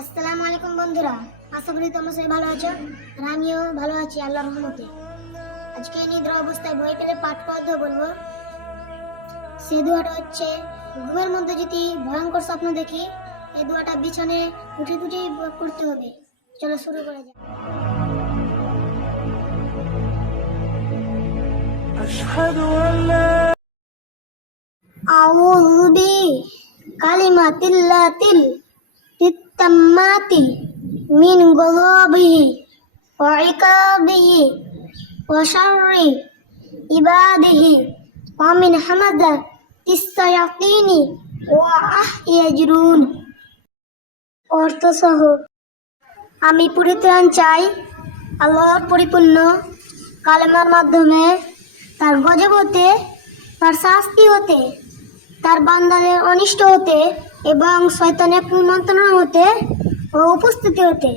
আসসালামু আলাইকুম বন্ধুরা, আশা করি তোমরা সবাই ভালো আছো। আর আমিও ভালো আছি আল্লাহর রহমতে। আজকে নিদ্রা অবস্থায় বই পেলে পাঠ পড়তে বলবো। সে দোয়াটা হচ্ছে, ঘুমের মধ্যে যদি ভয়ঙ্কর স্বপ্ন দেখি, এই দোয়াটা বিছানে উঠে উঠেই পড়তে হবে। চলো শুরু করা যাক। আউযু বিকালিমাতিল্লাহিল তাম্মাতি মিন গাযাবিহি ওয়া ইকাবিহি ওয়া শাররি ইবাদিহি ওয়া মিন হামাযাতিস শায়াতিনি ওয়া ইয়াজরুন। অর্থ সহ, আমি পরিত্রাণ চাই আল্লাহর পরিপূর্ণ কালেমার মাধ্যমে তার গজব হতে, তার শাস্তি হতে, তার বান্দাদের অনিষ্ট হতে এবং শয়তানের কুমন্ত্রণা হতে ও উপস্থিতি হতে।